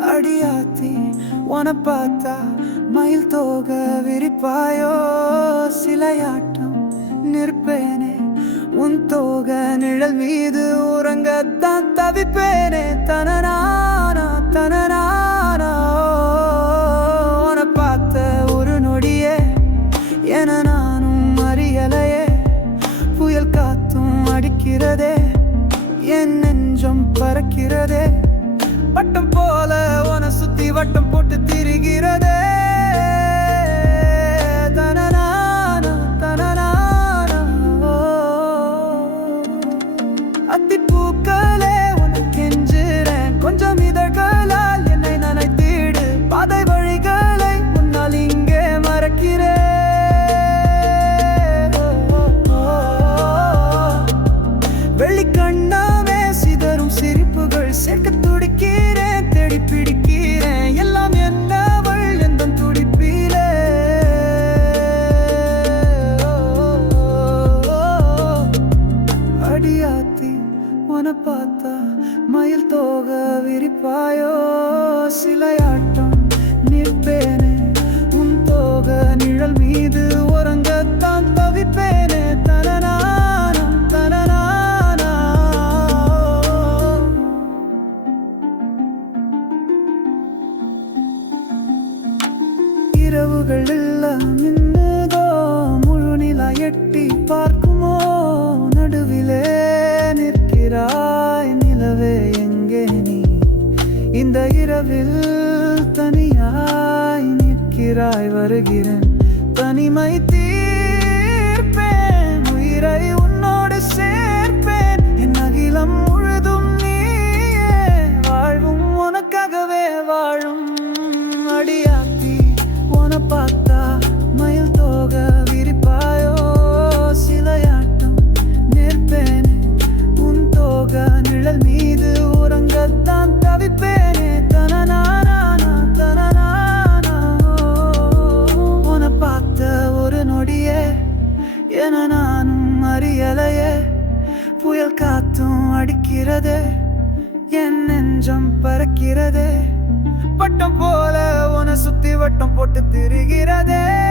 அடியாத்தி உன பார்த்தா மயில் தோக விரிப்பாயோ? சிலையாட்டம் நிற்பேனே உன் தோக நிழல் மீது உறங்கத்தான் தவிப்பேனே. தனனானா தனனானா உன பார்த்த ஒரு நொடியே என நானும் அறியலையே. புயல் காத்தும் அடிக்கிறதே என் நெஞ்சம் பறக்கிறதே. பட்டம் போல வட்டம் போட்டு திரிகிறதே. பார்த்தா மயில் தோக விரிப்பாயோ? சிலையாட்டம் நிற்பேனே உன் தோக நிழல் மீது உறங்கத்தான் தவிப்பேனே. தனநானா தனநானா. இரவுகள் எல்லாம் இன்னுதோ முழு நிலா எட்டி பார்க்க இந்த இரவில் தனியாய் நிற்கிறாய் வருகிறேன். தனிமை தீர்ப்பேன் உயிரை என நானும் அறியலையே. புயல் காத்தும் அடிக்கிறதே. என் நெஞ்சம் பறக்கிறதே. பட்டம் போல உன சுத்தி வட்டம் போட்டு திரிகிறதே.